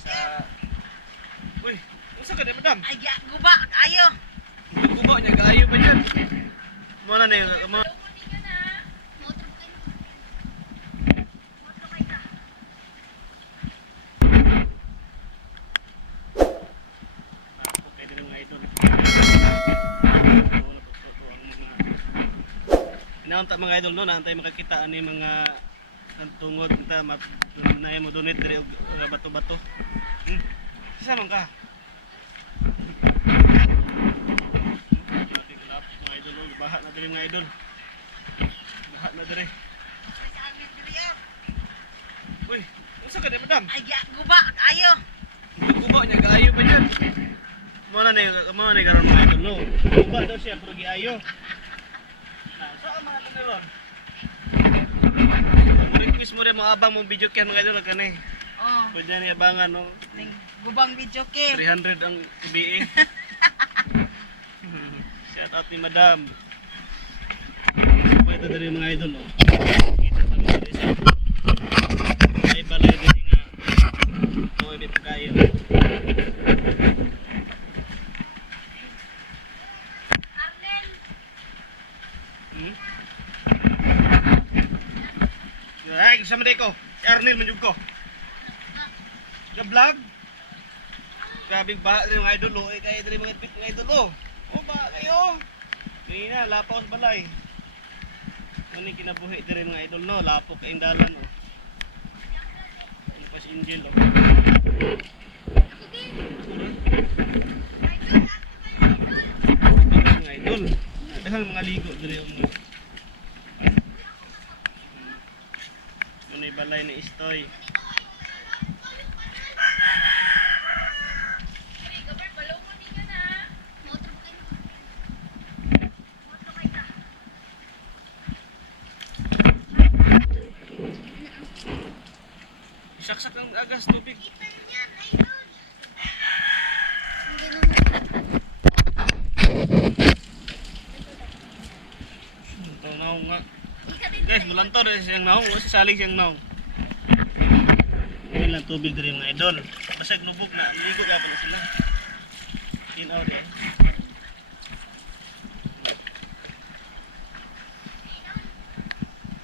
sa Uy, unsa ka di madam? Ay, guba, ayo. Gubo niya gaayo pa diyan. Mo na rin mga. Inaunta mga idol no, naantay makakita ani mga tungod ta map na mo donate diri og uh, bato-bato. Hmm. Sa man ka? Ating lap mga idol, baha na diri mga idol. Baha na diri. Uy, unsa ka di madam? Ay, guba, ayo. Gubo niya gaayo pa diyan. Mo na ni mo na ni karon mga idol no. Gubo daw siya pero giayo. So ang mga. Ang request mo rin mga abang mong video kaya mga idol kani. Oh, Pwede ni abangan no. ning gubang video ke. 300 ang TBE. Shout out ni Madam. Pwede din mga idol no. Ay balay din nga. Tuwa may pagkain. Hmm? Ay, din ko. Si Arnel Ka vlog. Grabe ba rin mga idol oh. Eh, kaya din mga pit mga idol oh. Oh ba kayo? Kanina, lapaw sa balay. Ano kinabuhi din mga idol no? Lapok kayong dalan oh. Ano pa si Angel oh. Mga idol. Dahil mga ligo din yung Ano yung balay ni Istoy. Agas tubig. Ito naong nga. Guys, mulantor eh siyang naong. Wala sasalig siyang naong. Ngayon lang tubig rin mga idol. Basag lubog na. Ligo ka pala sila. Tinaw din.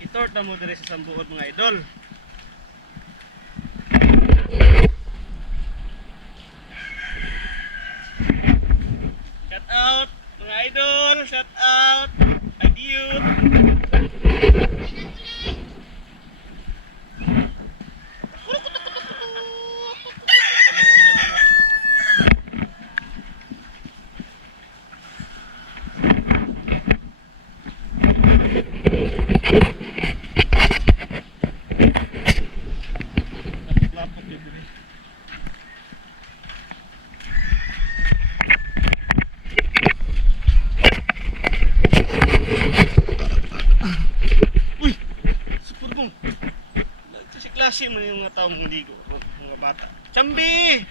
Itorta mo dire sa sambuod mga idol. Shout out. Adieu. Klase mo yung mga tao mga ligo, mga bata. Chambi!